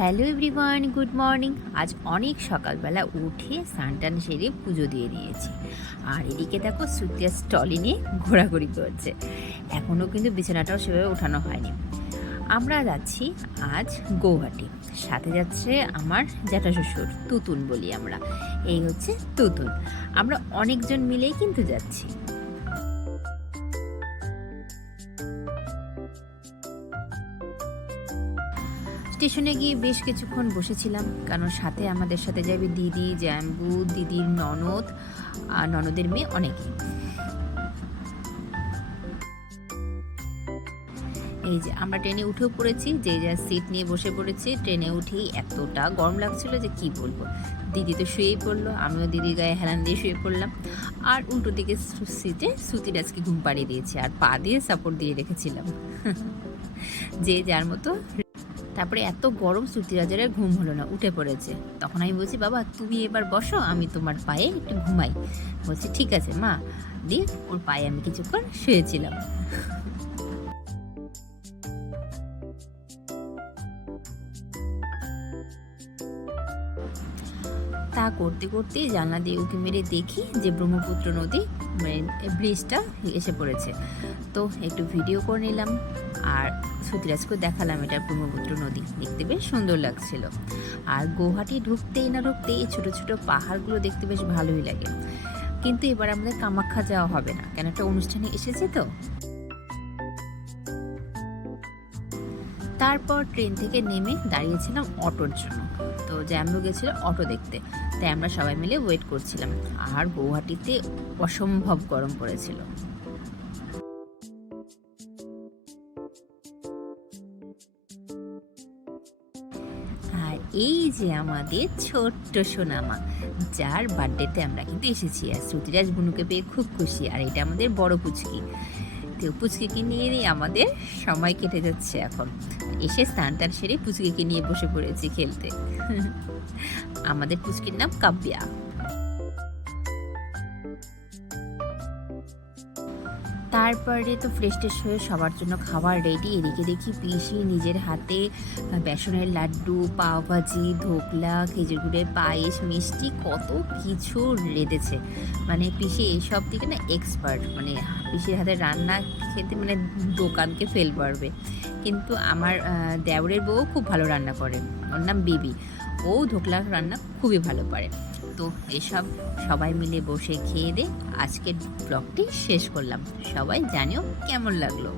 Hello everyone, good morning. আজ অনেক সকালবেলা উঠে স্নান সেরে পুজো দিয়ে নিয়েছি। আর এদিকে দেখো সুতিয়া স্টলি নিয়ে ঘোরাঘুরি করছে। এখনও কিন্তু বিছানাটাও সেভাবে ওঠানো হয়নি। আমরা যাচ্ছি আজ গৌহাটি। সাথে যাচ্ছে আমার জ্যাঠা শ্বশুর, তুতুন বলি আমরা। এই হচ্ছে তুতুন। আমরা অনেকজন মিলেই কিন্তু যাচ্ছি। স্টেশনে গিয়ে বেশ কিছুক্ষণ বসেছিলাম, কারণ সাথে আমাদের সাথে যাবে দিদি, জ্যাম্বু, দিদির ননদ আর ননদের মেয়ে অনেকেই। এই যে আমরা ট্রেনে উঠেও পড়েছি, যে যার সিট নিয়ে বসে পড়েছি। ট্রেনে উঠেই এতটা গরম লাগছিল যে কি বলবো। দিদি তো শুয়েই পড়লো, আমিও দিদির গায়ে হেলান দিয়ে শুয়ে পড়লাম। আর উল্টো দিকে সিটে সুতিরাজকে ঘুম পাড়িয়ে দিয়েছি আর পা দিয়ে সাপোর্ট দিয়ে রেখেছিলাম। যে যার মতো। তারপরে এত গরম শ্রুতিরাজের ঘুম হলো না, উঠে পড়েছে। তখন আমি বলছি, বাবা তুমি এবার বসো, আমি তোমার পায়ে একটু ঘুমাই। বলছি ঠিক আছে মা। দিয়ে ওর পায়ে আমি কিছুক্ষণ শুয়েছিলাম। তা করতে করতে জানলা দিয়ে উঁকি মেরে দেখি যে ব্রহ্মপুত্র নদী মানে ব্রিজটা এসে পড়েছে। তো একটু ভিডিও করে নিলাম আর সতীরাজকে দেখালাম এটা ব্রহ্মপুত্র নদী, দেখতে বেশ সুন্দর লাগছিল। আর গৌহাটি ঢুকতেই না ঢুকতেই ছোটো ছোটো পাহাড়গুলো দেখতে বেশ ভালোই লাগে। কিন্তু এবার আমাদের কামাখ্যা যাওয়া হবে না, কেন একটা অনুষ্ঠানে এসেছে তো। তারপর ট্রেন থেকে নেমে দাঁড়িয়েছিলাম অটোর জন্য। তো জ্যাম্বু গেছিলো অটো দেখতে, তাই আমরা সবাই মিলে ওয়েট করছিলাম। আর গৌহাটিতে অসম্ভব গরম পড়েছিল। আর এই যে আমাদের ছোট্ট সোনামা, যার বার্থডেতে আমরা কিন্তু এসেছি। আর শ্রুতিরাজ বুনুকে পেয়ে খুব খুশি। আর এটা আমাদের বড় পুচকি। তো পুচকিকে নিয়ে আমাদের সময় কেটে যাচ্ছে এখন। এসে স্নান টান সেরে পুচকিকে নিয়ে বসে পড়েছি খেলতে। আমাদের পুচকির নাম কাব্যা। তারপরে তো ফ্রেশ ট্রেশ হয়ে সবার জন্য খাবার রেডি। এদিকে দেখি পিসি নিজের হাতে বেসনের লাড্ডু, পাওভাজি, ধোকলা, খেজুর গুড়ের পায়েস, মিষ্টি কত কিছু রেঁধেছে। মানে পিসি এইসব দিকে না এক্সপার্ট। মানে পিসির হাতে রান্না খেতে মানে দোকানকে ফেল পারবে। কিন্তু আমার দেওরের বউ খুব ভালো রান্না করে, ওর নাম বিবি। ও ধোকলা রান্না খুবই ভালো পারে। তো এসব সবাই মিলে বসে খেয়ে দিয়ে আজকের ব্লগটি শেষ করলাম। সবাই জানিও কেমন লাগলো।